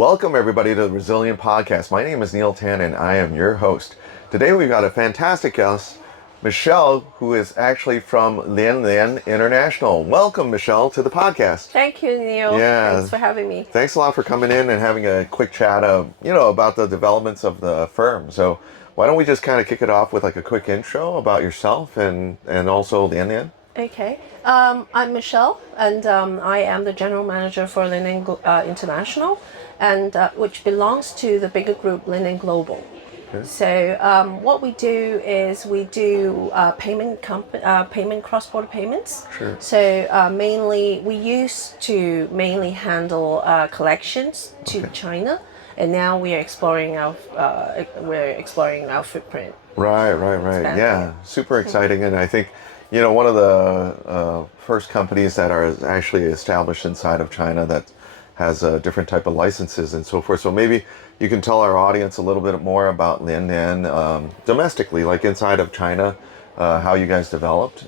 Welcome everybody to the Resilient Podcast. My name is Neil Tan and I am your host. Today we've got a fantastic guest, Michele, who is actually from Lianlian International. Welcome, Michele, to the podcast. Thank you, Neil. Yeah. Thanks for having me. Thanks a lot for coming in and having a quick chat about the developments of the firm. So why don't we just kind of kick it off with like a quick intro about yourself and also Lianlian? Okay. I'm Michele, and I am the general manager for Lianlian International, and which belongs to the bigger group Lianlian Global. Okay. So what we do is we do payment cross-border payments. Sure. So mainly we used to handle collections to China, and now we are exploring our footprint. Right. Yeah, super exciting, and I think one of the first companies that are actually established inside of China that has a different type of licenses and so forth. So maybe you can tell our audience a little bit more about Lianlian domestically, like inside of China, how you guys developed.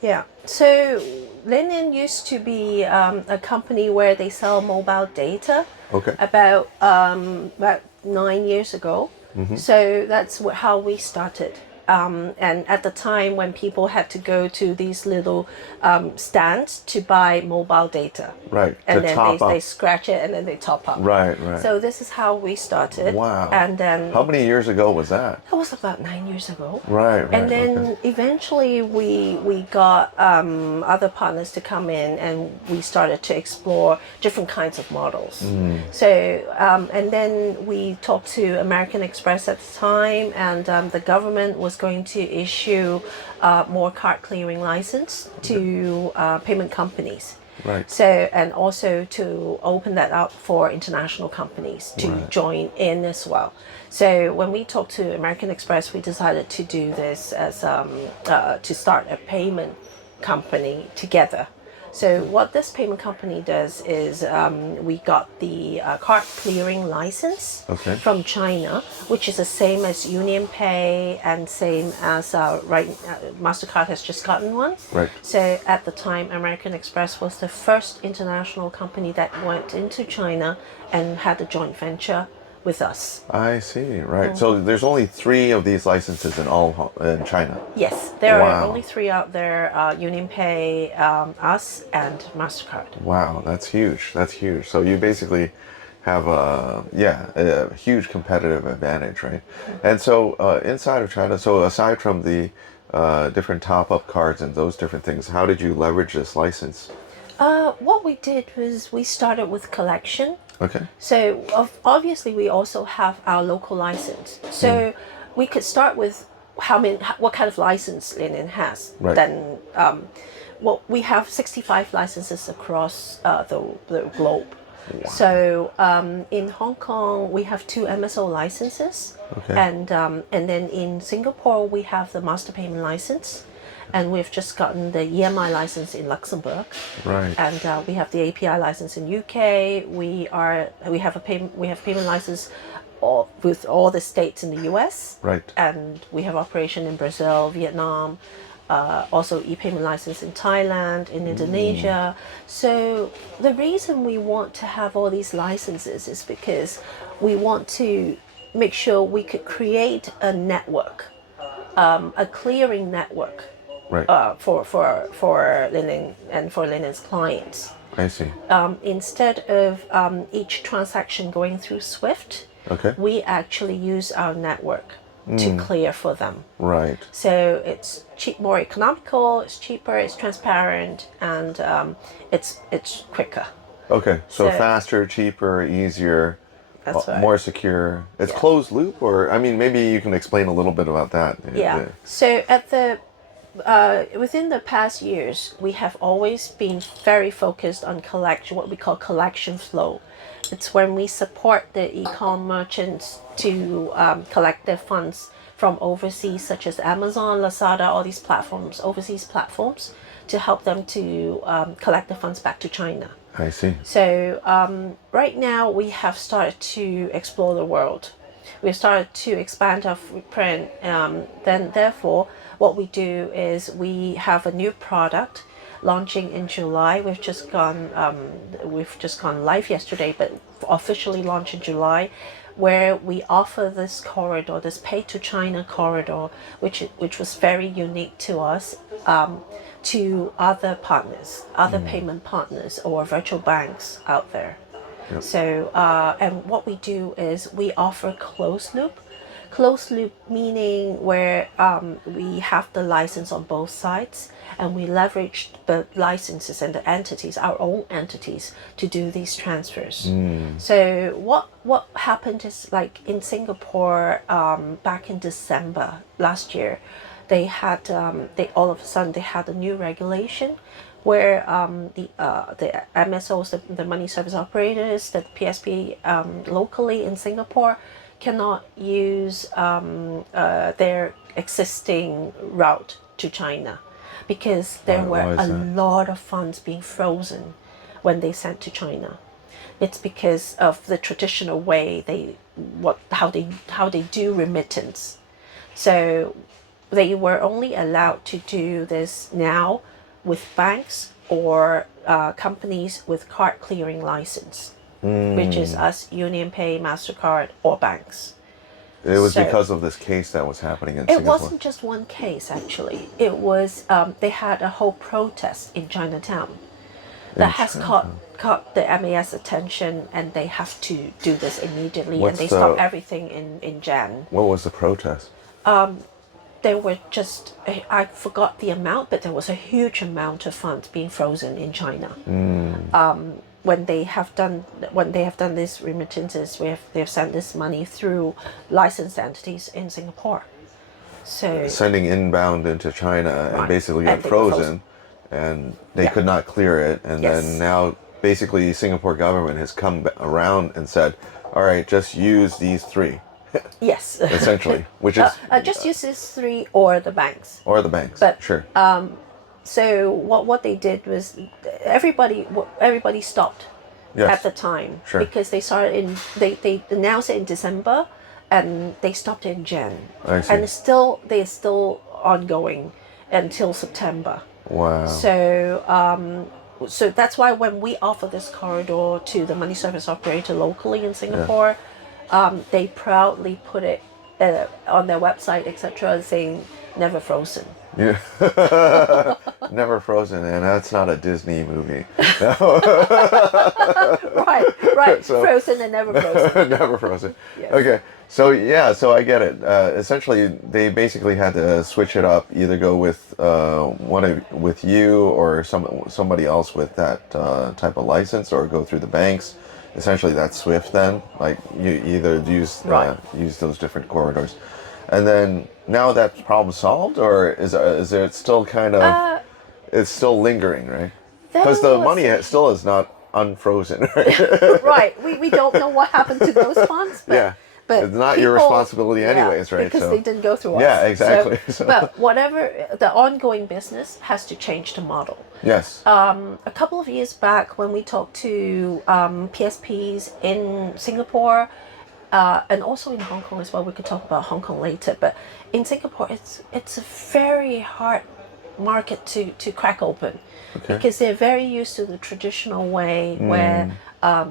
Yeah. So Lianlian used to be a company where they sell mobile data. Okay. About 9 years ago. Mm-hmm. So that's how we started. And at the time when people had to go to these little stands to buy mobile data. Right. And then they scratch it and then they top up. Right. So this is how we started. Wow. And then how many years ago was that? That was about 9 years ago. Right. And then eventually we got other partners to come in and we started to explore different kinds of models. So and then we talked to American Express at the time, and the government was going to issue more card clearing license to payment companies. Right. So, and also to open that up for international companies to join in as well. So when we talked to American Express, we decided to do this as to start a payment company together. So what this payment company does is we got the card clearing license from China, which is the same as UnionPay and same as MasterCard has just gotten one. Right. So at the time, American Express was the first international company that went into China and had a joint venture with us. I see. Right. So there's only 3 of these licenses in China. Yes, there are only 3 out there: UnionPay, us, and MasterCard. Wow, that's huge. So you basically have a huge competitive advantage, right? And so inside of China, so aside from the different top-up cards and those different things, how did you leverage this license? What we did was we started with collection. Okay. So obviously we also have our local license. So we could start with what kind of license Lianlian has. Right. Then we have 65 licenses across the globe. Wow. So in Hong Kong we have 2 MSO licenses. Okay. And then in Singapore we have the master payment license. And we've just gotten the EMI license in Luxembourg. Right. And we have the API license in UK. We have payment license with all the states in the US. Right. And we have operation in Brazil, Vietnam, also e-payment license in Thailand, in Indonesia. So the reason we want to have all these licenses is because we want to make sure we could create a network, a clearing network. Right. For Lianlian and for Lianlian's clients. I see. Instead of each transaction going through SWIFT, we actually use our network to clear for them. Right. So it's more economical, it's cheaper, it's transparent, and it's quicker. Okay, so faster, cheaper, easier. That's right. More secure. It's closed loop, or maybe you can explain a little bit about that. Yeah. So within the past years, we have always been very focused on what we call collection flow. It's when we support the e-com merchants to collect their funds from overseas, such as Amazon, Lazada, all these platforms, overseas platforms, to help them to collect the funds back to China. I see. So right now we have started to explore the world. We've started to expand our footprint. Then therefore, what we do is we have a new product launching in July. We've just gone live yesterday, but officially launched in July, where we offer this corridor, this pay to China corridor, which was very unique to us, to other partners, other payment partners or virtual banks out there. Yep. So, and what we do is we offer closed loop. Closed loop meaning where we have the license on both sides, and we leverage the licenses and the entities, our own entities, to do these transfers. So what happened is, like in Singapore, back in December last year, they had they all of a sudden they had a new regulation where the MSOs, the money service operators, the PSP locally in Singapore cannot use their existing route to China, because there were a lot of funds being frozen when they sent to China. It's because of the traditional way how they do remittance. So they were only allowed to do this now with banks or companies with card clearing license, which is us, UnionPay, MasterCard, or banks. It was because of this case that was happening in It Singapore. wasn't just one case, actually. It was, they had a whole protest in Chinatown that has caught the MAS attention, and they have to do this immediately, and they stopped everything in Jan. What was the protest? There were just, I forgot the amount, but there was a huge amount of funds being frozen in China. When they have done these remittances, they have sent this money through licensed entities in Singapore. So Sending inbound into China and basically got And they were frozen, and they could not clear it. And then now basically Singapore government has come around and said, all right, just use these three. Yes. Essentially, which is just use these three or the banks. or the banks. But, sure. So what they did was everybody stopped at the time, Sure. because they started they announced it in December, and they stopped it in Jan, I see. and they're still ongoing until September. Wow. So that's why when we offer this corridor to the money service operator locally in Singapore, they proudly put it on their website, etc., saying never frozen. Yeah. Never frozen, and that's not a Disney movie. Right. So, frozen and never frozen. Never frozen. Yes. Okay. So so I get it. Essentially, they basically had to switch it up. Either go with with you or somebody else with that type of license, or go through the banks. Essentially, that's SWIFT. Then, like, you either use those different corridors, and then now that problem solved, or is it still kind of it's still lingering, right? Because the money still is not unfrozen, right? Right. We don't know what happened to those funds, but but it's not your responsibility anyways, right? Because they didn't go through us. Yeah, exactly. So, but whatever, the ongoing business has to change the model. Yes. A couple of years back, when we talked to PSPs in Singapore, and also in Hong Kong as well, we could talk about Hong Kong later. But in Singapore, it's a very hard market to crack open, because they're very used to the traditional way where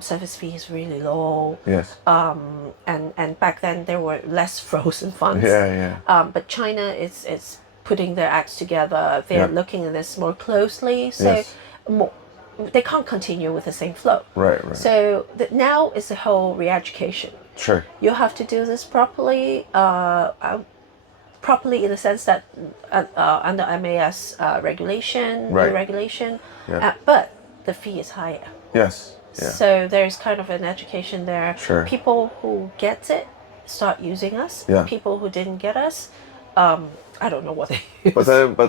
service fee is really low. Yes. And back then there were less frozen funds. But China is putting their acts together. They're looking at this more closely. So they can't continue with the same flow. Right. So now is the whole re-education. Sure. You have to do this properly. Properly in the sense that under MAS regulation, new regulation, but the fee is higher. Yes. Yeah. So there's kind of an education there. Sure. People who get it start using us. Yeah. People who didn't get us, I don't know what they use. But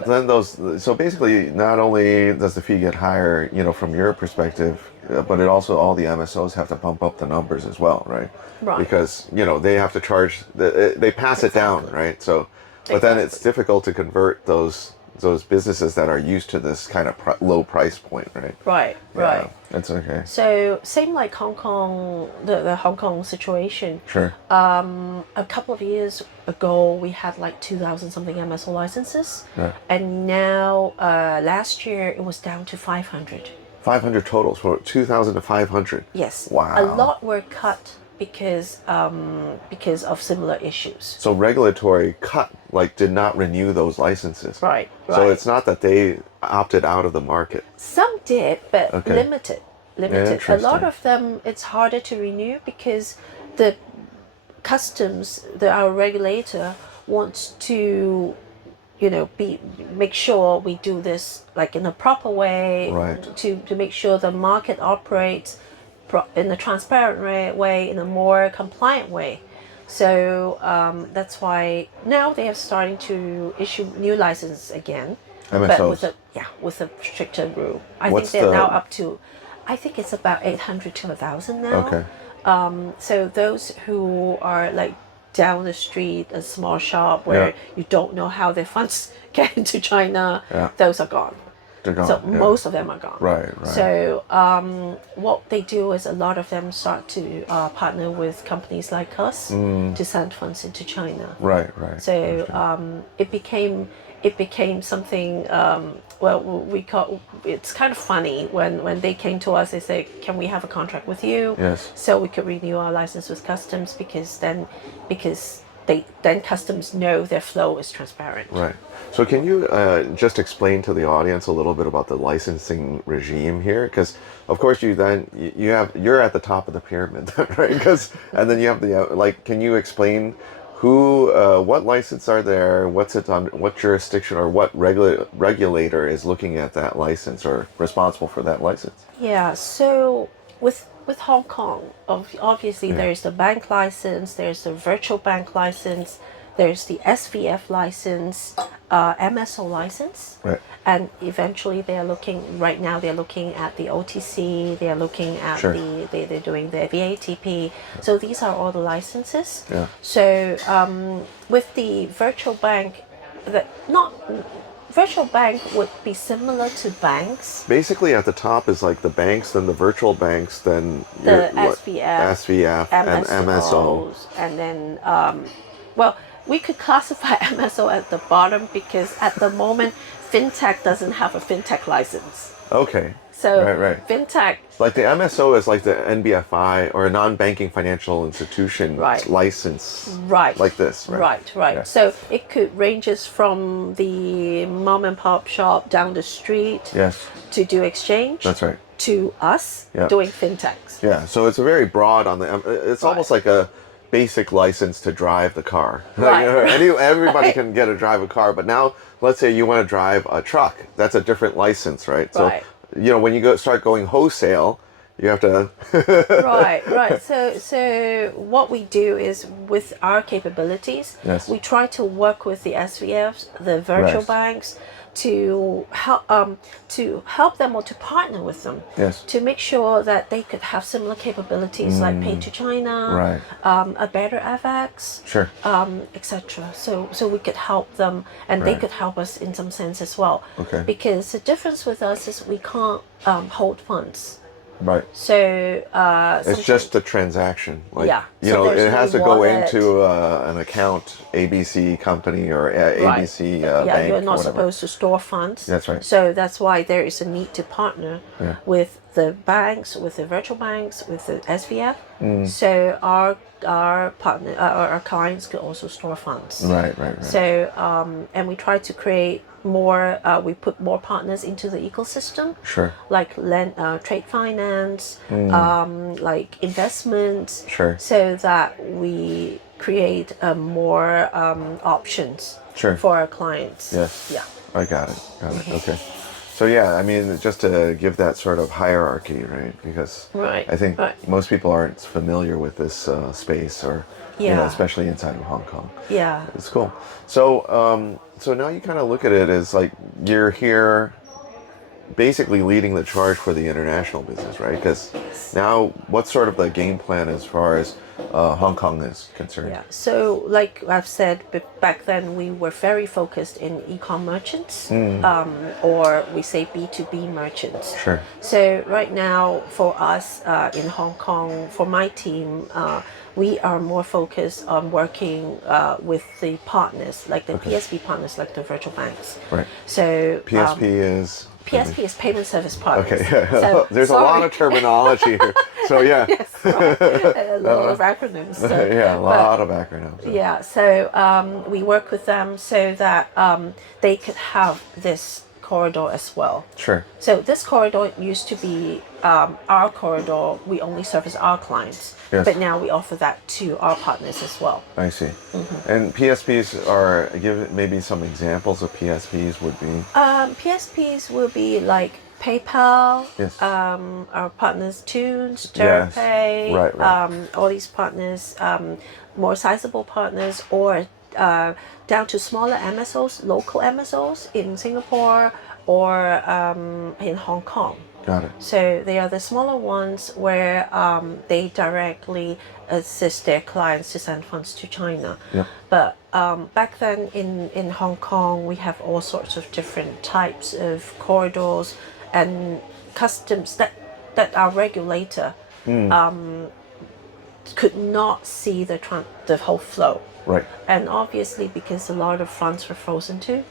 then so basically, not only does the fee get higher, from your perspective, but it also, all the MSOs have to bump up the numbers as well, right? Right. Because they have to charge. They pass it down, right? So, but then it's difficult to convert those those businesses that are used to this kind of low price point, right? Right, Yeah, right. that's okay. So same like Hong Kong, the Hong Kong situation. Sure. A couple of years ago, we had like 2,000 something MSO licenses, Yeah. and now last year it was down to 500. 500 totals, for 2,000 to 500. Yes, Wow. a lot were cut because of similar issues. So regulatory cut, like did not renew those licenses. Right, So right. it's not that they opted out of the market. Some did, but Okay. limited. Limited. A Interesting. lot of them, it's harder to renew because the customs, our regulator wants to, make sure we do this like in a proper way, Right. to make sure the market operates in a transparent way, in a more compliant way. So that's why now they are starting to issue new licenses again, but MSOs. with a stricter rule. I What's think they're now the- up to, I think it's about 800 to 1,000 now. Okay. So those who are like down the street, a small shop where Yeah. you don't know how their funds get into China, Yeah. those are gone. They're gone. So yeah. most of them are gone. Right, right. So what they do is a lot of them start to partner with companies like us to send funds into China. Right, right. So it became something. We call it's kind of funny when they came to us. They say, "Can we have a contract with you?" Yes. So we could renew our license with customs because then customs know their flow is transparent. Right. So can you just explain to the audience a little bit about the licensing regime here? Because of course you're at the top of the pyramid, right? And then you have the can you explain what license are there? What's it on? What jurisdiction or what regulator is looking at that license or responsible for that license? Yeah. So with Hong Kong, obviously there's the bank license, there's the virtual bank license, there's the SVF license, MSO license, Right. and eventually they're looking at the OTC, they're looking at Sure. they're doing the VATP. So these are all the licenses. Yeah. So with the virtual bank, virtual bank would be similar to banks. Basically, at the top is like the banks, then the virtual banks, then The SVF, and MSO. and then we could classify MSO at the bottom because at the moment fintech doesn't have a fintech license. Okay. So Right. fintech, Like the MSO is like the NBFI or a non-banking financial institution Right. license. right, Like this, right? right. Yeah. So it could ranges from the mom and pop shop down the street Yes, to do exchange that's right. to us Yeah. doing fintechs. Yeah, so it's a very broad on the. It's almost like a basic license to drive the car. Right. Everybody Right. can get to drive a car, but now let's say you want to drive a truck. That's a different license, right? So Right. when you start going wholesale, you have to. Right. So what we do is with our capabilities, Yes. we try to work with the SVFs, the virtual Right. banks, to help them or to partner with them. Yes. To make sure that they could have similar capabilities like Pay to China, Right. a better FX, Sure. etc. So we could help them, and they Right. could help us in some sense as well. Okay. Because the difference with us is we can't hold funds. Right. So It's just the transaction. Like, Yeah. So there's it has no to go wallet. into an account, ABC company or ABC yeah, bank. you're or not whatever. supposed to store funds. That's right. So that's why there is a need to partner Yeah. with the banks, with the virtual banks, with the SVF. Mm. So our partner, our clients could also store funds. Right. So and we try to create more. We put more partners into the ecosystem. Sure. Like trade finance, like investments. Sure. So that we create more options Sure. for our clients. Yes. Yeah. I got it. Okay. So yeah, I mean, just to give that sort of hierarchy, right? Because Right, I think right. most people aren't familiar with this space, or Yeah. especially inside of Hong Kong. Yeah. It's cool. So now you kind of look at it as like you're here, basically leading the charge for the international business, right? Because now, what's sort of the game plan as far as Hong Kong is concerned. Yeah. So, like I've said, back then we were very focused in e-com merchants, or we say B2B merchants. Sure. So right now, for us in Hong Kong, for my team, we are more focused on working with the partners, like the PSP partners, like the virtual banks. Right. So PSP is. PSP is payment service partners. Okay, yeah. So, There's a lot of terminology here. So yeah. Yes, right. A lot of acronyms. So, Yeah, a lot of acronyms. yeah, so we work with them so that they could have this corridor as well. Sure. So this corridor used to be our corridor. We only service our clients, Yes. but now we offer that to our partners as well. I see. And PSPs are, give maybe some examples of PSPs would be. PSPs will be like PayPal, Yes. our partners Tunes, Yes. Pay, Right. all these partners, more sizable partners, or down to smaller MSOs, local MSOs in Singapore or in Hong Kong. Got it. So they are the smaller ones where they directly assist their clients to send funds to China. Yep. But back then in Hong Kong, we have all sorts of different types of corridors and customs that our regulator could not see the whole flow. Right. And obviously because a lot of funds were frozen too.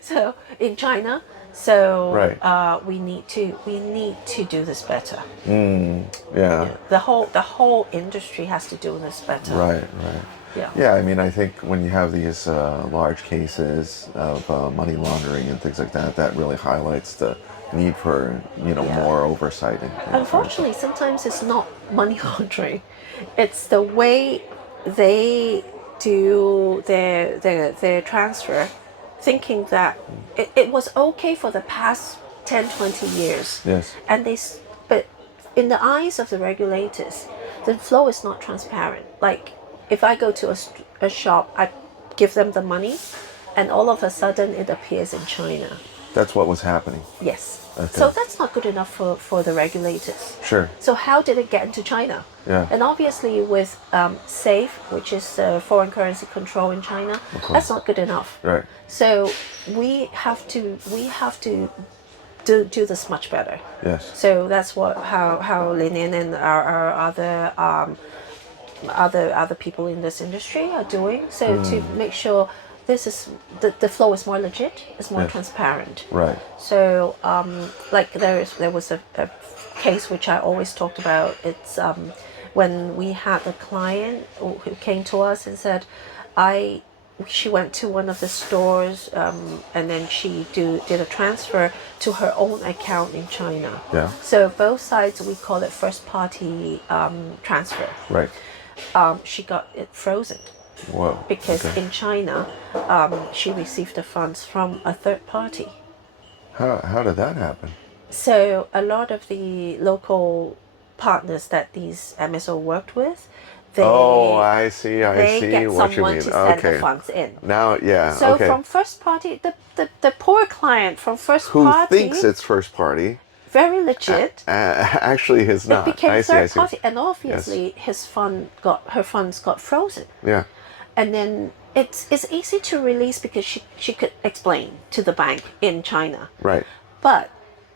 So in China, Right. we need to do this better. Yeah. The whole industry has to do this better. Right. Yeah. Yeah, I mean, I think when you have these large cases of money laundering and things like that, that really highlights the need for more oversight. Unfortunately, sometimes it's not money laundering; it's the way they do their transfer, thinking that it was okay for the past 10, 20 years. Yes. And but in the eyes of the regulators, the flow is not transparent. Like if I go to a shop, I give them the money, and all of a sudden it appears in China. That's what was happening. Yes. Okay. So that's not good enough for the regulators. Sure. So how did it get into China? Yeah. And obviously with SAFE, which is foreign currency control in China, that's not good enough. Right. So we have to do this much better. Yes. So that's how Lianlian and our other people in this industry are doing. So to make sure this is the flow is more legit, it's more transparent. Right. So like there was a case which I always talked about. It's when we had a client who came to us and said, she went to one of the stores and then she did a transfer to her own account in China. Yeah. So both sides, we call it first party transfer. Right. She got it frozen. Whoa. Because okay. in China, she received the funds from a third party. How did that happen? So a lot of the local partners that these MSO worked with, I see get what you someone mean. to send the Okay. funds in. Now, yeah. So okay. from first party, the poor client from first Who party, thinks it's first party? very legit. Actually, it's not. It became I third see. party, and obviously her funds got frozen. Yeah. And then it's easy to release because she could explain to the bank in China. Right. But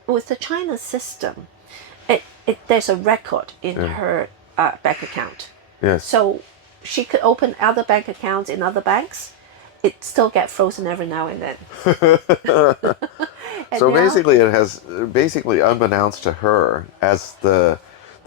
with the China system, there's a record in her bank account. Yes. So she could open other bank accounts in other banks. It still gets frozen every now and then. So basically, it has unbeknownst to her, as the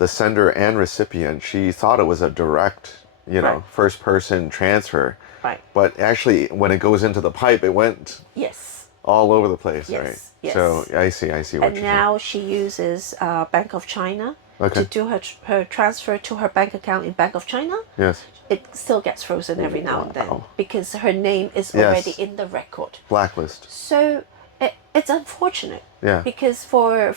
sender and recipient, she thought it was a direct, Right. first person transfer. Right. But actually, when it goes into the pipe, it went Yes. all over the place, Yes, right? yes. So I see what And you're now she uses Bank of China Okay. to do her transfer to her bank account in Bank of China. saying. Yes. It still gets frozen every now and then Wow. because her name is Yes. already in the record. Blacklist. So it's unfortunate. Yeah. Because for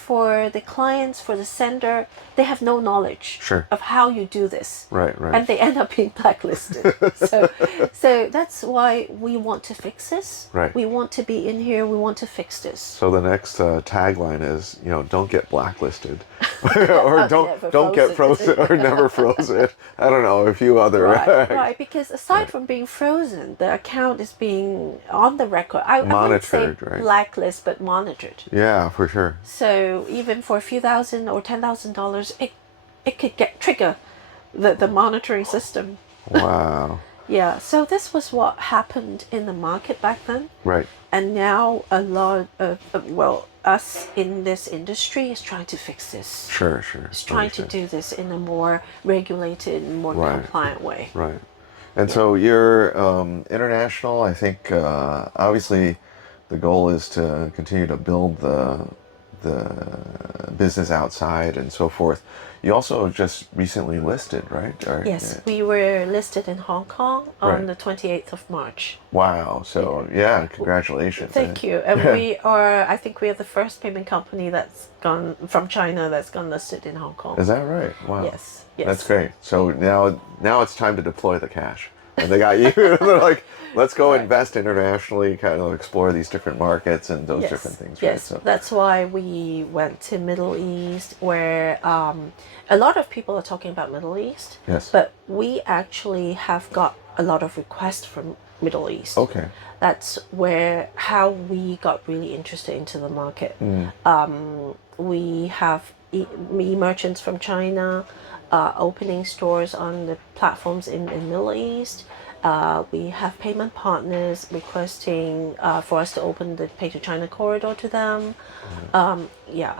the clients, for the sender, they have no knowledge Sure. of how you do this. Right, right. And they end up being blacklisted. So that's why we want to fix this. Right. We want to be in here. We want to fix this. So the next tagline is, don't get blacklisted, or don't get frozen, or never frozen. I don't know, a few other. Right. Because aside from being frozen, the account is being on the record. I wouldn't say Monitored, right? blacklist, but monitored. Yeah, for sure. So even for a few thousand or $10,000, it could trigger the monitoring system. Wow. Yeah. So this was what happened in the market back then. Right. And now a lot of us in this industry is trying to fix this. Sure. It's trying to do this in a more regulated and more compliant way. Right. And so you're international. I think obviously the goal is to continue to build the business outside and so forth. You also just recently listed, right? Yes, we were listed in Hong Kong on the 28th of March. Wow. So congratulations. Thank you. And I think we are the first payment company that's gone from China that's gone listed in Hong Kong. Is that right? Wow. Yes. That's great. So now it's time to deploy the cash. And they got you. They're like, let's go invest internationally, kind of explore these different markets and those different things. Right? Yes, so that's why we went to Middle East, where a lot of people are talking about Middle East. Yes. But we actually have got a lot of requests from Middle East. Okay. That's how we got really interested into the market. We have merchants from China opening stores on the platforms in Middle East. We have payment partners requesting for us to open the Pay to China corridor to them.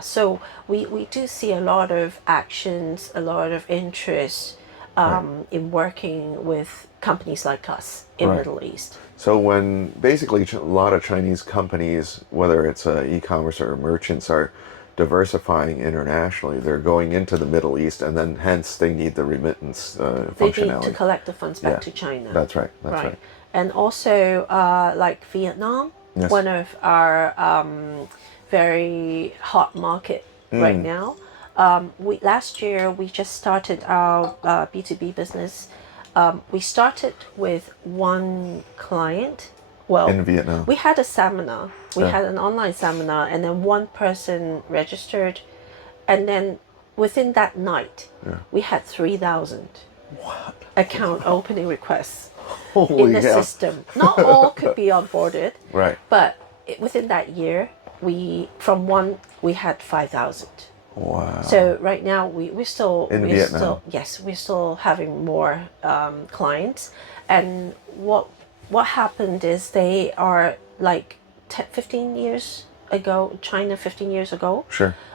So we do see a lot of actions, a lot of interest in working with companies like us in Middle East. So when basically a lot of Chinese companies, whether it's e-commerce or merchants, are diversifying internationally, they're going into the Middle East, and then hence they need the remittance functionality. They need to collect the funds back to China. That's right. That's right. And also like Vietnam, one of our very hot market right now. Last year we just started our B2B business. We started with one client. Well, in Vietnam, we had a seminar. We had an online seminar, and then one person registered, and then within that night, we had 3,000 account opening requests in the system. Not all could be onboarded, right? But within that year, we had 5,000. Wow. So right now we're still Vietnam. We're still having more clients, and what happened is they are like 15 years ago, China 15 years ago,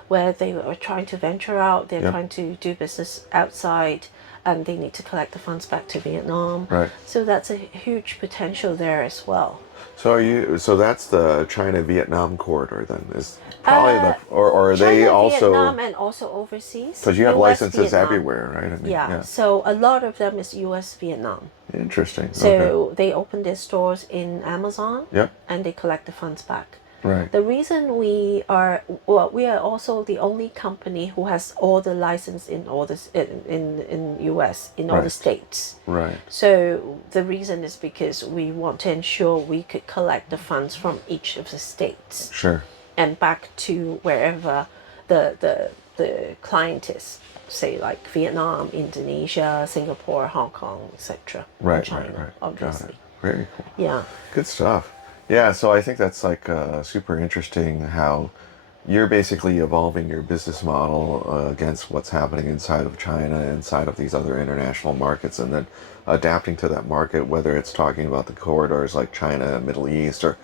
where they were trying to venture out, they're trying to do business outside, and they need to collect the funds back to Vietnam. Right. So that's a huge potential there as well. So that's the China-Vietnam corridor then, is probably or are they China, also Vietnam, and also overseas? Because you have US, licenses Vietnam. everywhere, right? I mean, So a lot of them is US, Vietnam. Interesting. So they open their stores in Amazon, Yep. and they collect the funds back. Right. The reason we are also the only company who has all the license in all this in US, in all the states. Right. So the reason is because we want to ensure we could collect the funds from each of the states. Sure. And back to wherever the client is, say like Vietnam, Indonesia, Singapore, Hong Kong, etc. Right. China, right. obviously. Got it. Very cool. Yeah. Good stuff. Yeah, so I think that's like super interesting how you're basically evolving your business model against what's happening inside of China, inside of these other international markets, and then adapting to that market, whether it's talking about the corridors like China, Middle East, or,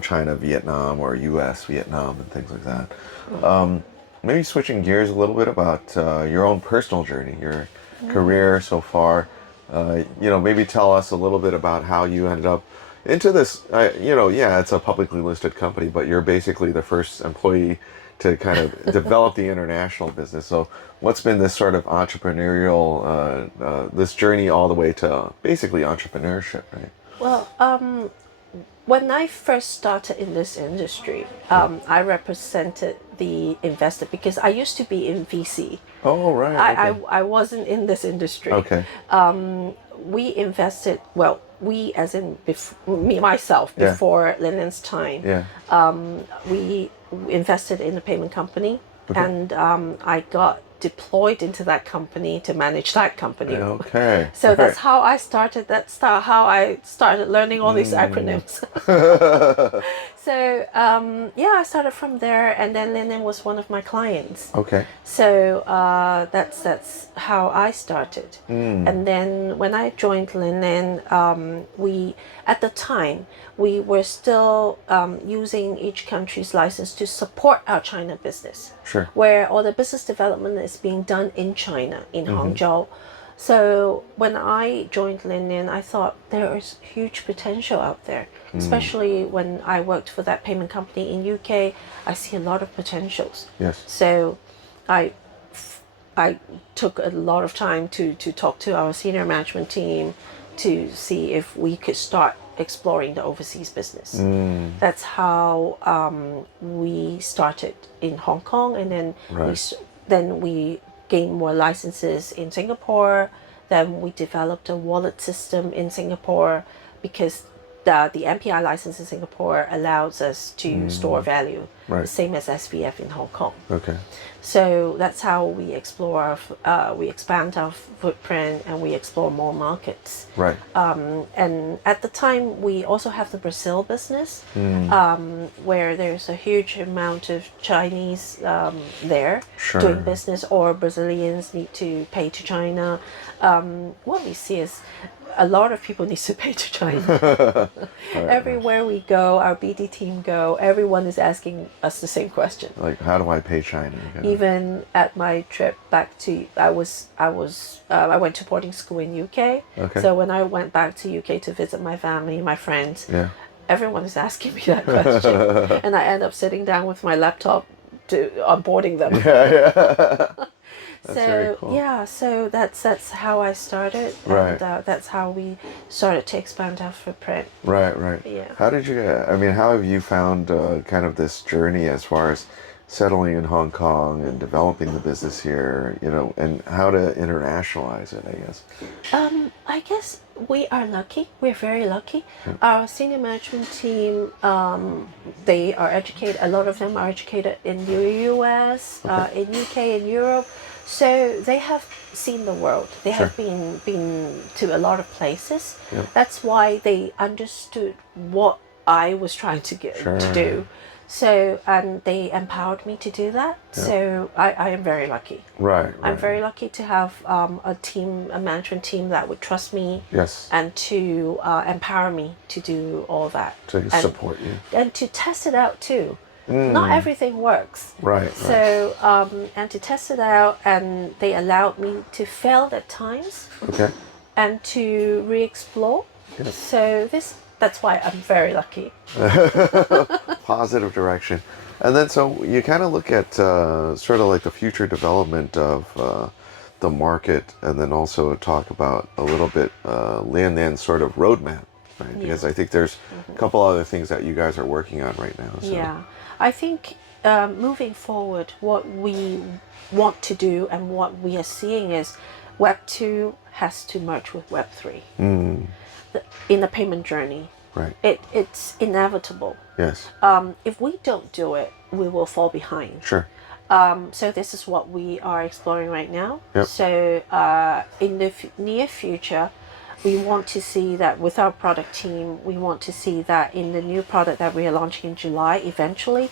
China, Vietnam, or US, Vietnam, and things like that. Maybe switching gears a little bit about your own personal journey, your career so far. Maybe tell us a little bit about how you ended up into this, it's a publicly listed company, but you're basically the first employee to kind of develop the international business. So what's been this sort of entrepreneurial, this journey all the way to basically entrepreneurship, right? Well, when I first started in this industry, I represented the investor because I used to be in VC. Oh, right. Okay. I wasn't in this industry. Okay. We invested, well, we as in me, myself, Yeah. before Lianlian's time, Yeah. we invested in a payment company, Okay. and I got deployed into that company to manage that company. Okay. So that's how I started. How I started learning all these acronyms. So yeah, I started from there, and then Lianlian was one of my clients. Okay. So that's how I started. And then when I joined Lianlian, we at the time we were still using each country's license to support our China business. Sure. Where all the business development is being done in China, in Hangzhou. So when I joined Lianlian, I thought there is huge potential out there, especially when I worked for that payment company in UK. I see a lot of potentials. Yes. So I took a lot of time to talk to our senior management team to see if we could start exploring the overseas business. That's how we started in Hong Kong, and then we gained more licenses in Singapore. Then we developed a wallet system in Singapore because the MPI license in Singapore allows us to store value, the same as SVF in Hong Kong. Okay. So that's how we explore, we expand our footprint, and we explore more markets. Right. And at the time, we also have the Brazil business, where there's a huge amount of Chinese there doing business, or Brazilians need to pay to China. What we see is a lot of people need to pay to China. Everywhere we go, our BD team go, everyone is asking us the same question. Like, how do I pay China? Even at my trip back to, I went to boarding school in UK. Okay. So when I went back to UK to visit my family, my friends, everyone is asking me that question, and I end up sitting down with my laptop to onboarding them. That's very cool. Yeah, so that's how I started, and that's how we started to expand our footprint. Right. Yeah. How did you? I mean, how have you found kind of this journey as far as settling in Hong Kong and developing the business here? You know, and how to internationalize it, I guess. I guess we are lucky. We're very lucky. Our senior management team, they are educated. A lot of them are educated in the US, in UK, in Europe. So they have seen the world. They have been to a lot of places. That's why they understood what I was trying to do. So, and they empowered me to do that. So I am very lucky. Right. I'm very lucky to have a management team that would trust me. Yes. And to empower me to do all that. To support you. And to test it out too. Not everything works. Right. So, and to test it out, and they allowed me to fail at times. Okay. And to re-explore. Yes. So that's why I'm very lucky. Positive direction. And then so you kind of look at sort of like the future development of the market, and then also talk about a little bit Lianlian's sort of roadmap, right? Because I think there's a couple other things that you guys are working on right now. So. Yeah, I think moving forward, what we want to do and what we are seeing is Web 2 has to merge with Web 3 in the payment journey. Right. It's inevitable. Yes. If we don't do it, we will fall behind. Sure. So this is what we are exploring right now. Yep. So in the near future, we want to see that with our product team, we want to see that in the new product that we are launching in July, eventually,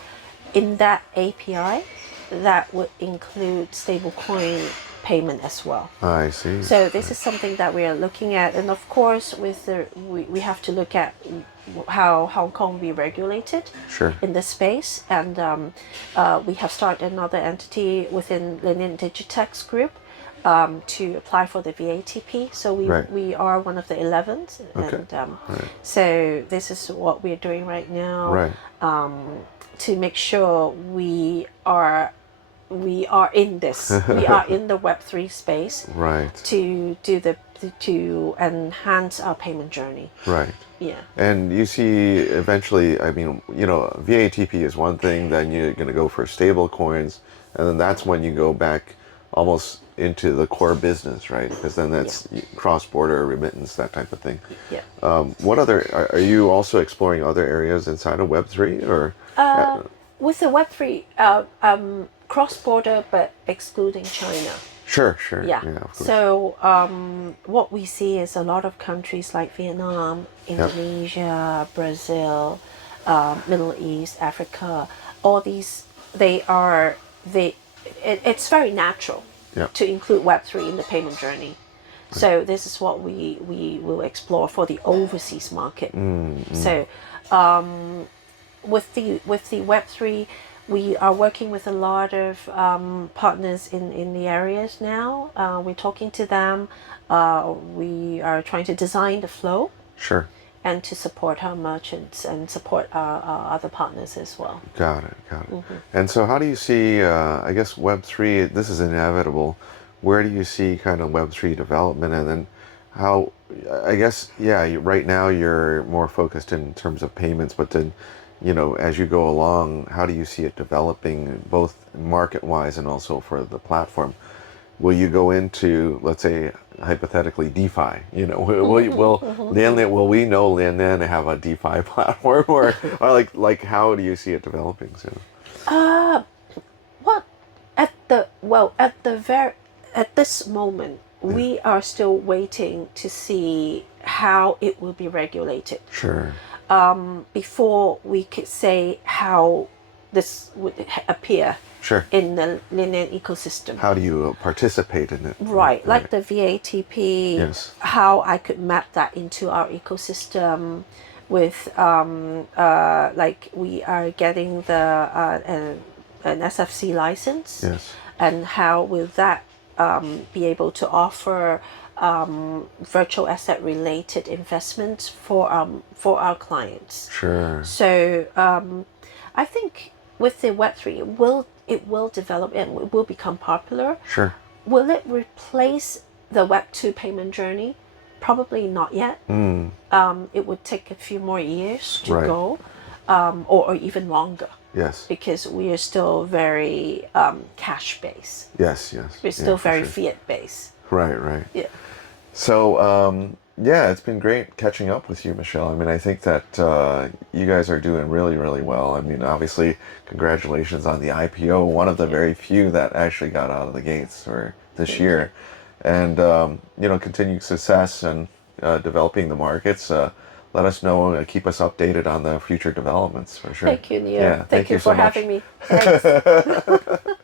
in that API, that would include stablecoin payment as well. I see. So this is something that we are looking at, and of course, we have to look at how Hong Kong will be regulated in this space, and we have started another entity within Lianlian Digitex Group to apply for the VATP. So we are one of the 11th, and so this is what we're doing right now to make sure we are we are in this. We are in the Web3 space Right. to do to enhance our payment journey. Right. Yeah. And you see eventually, I mean, VATP is one thing, then you're going to go for stable coins, and then that's when you go back almost into the core business, right? Because then that's cross-border remittance, that type of thing. Yeah. What other, are you also exploring other areas inside of Web3 or? With the Web3, cross-border, but excluding China. Sure, sure. Yeah. Of course. So what we see is a lot of countries like Vietnam, Indonesia, Brazil, Middle East, Africa, all these, it's very natural to include Web3 in the payment journey. So this is what we will explore for the overseas market. So with the Web3, we are working with a lot of partners in the areas now. We're talking to them. We are trying to design the flow. Sure. And to support our merchants and support our other partners as well. Got it. And so how do you see, I guess Web3, this is inevitable. Where do you see kind of Web3 development, and then how, I guess, right now you're more focused in terms of payments, but then, as you go along, how do you see it developing both market-wise and also for the platform? Will you go into, let's say, hypothetically, DeFi? Will we know Lianlian have a DeFi platform, or like how do you see it developing soon? At this moment, we are still waiting to see how it will be regulated. Sure. Before we could say how this would appear. Sure. In the Lianlian ecosystem. How do you participate in it? Right, like the VATP, how I could map that into our ecosystem with, like we are getting an SFC license. Yes. And how will that be able to offer virtual asset related investments for our clients? Sure. So I think with the Web3, it will develop and it will become popular. Sure. Will it replace the Web2 payment journey? Probably not yet. It would take a few more years to go, or even longer. Yes. Because we are still very cash based. Yes. We're still very fiat based. Right. Yeah. So, it's been great catching up with you, Michelle. I mean, I think that you guys are doing really, really well. I mean, obviously, congratulations on the IPO, one of the very few that actually got out of the gates for this year. And, continued success and developing the markets. Let us know, keep us updated on the future developments, for sure. Thank you, Neil. Yeah, Thank you so for much. having me. Thanks.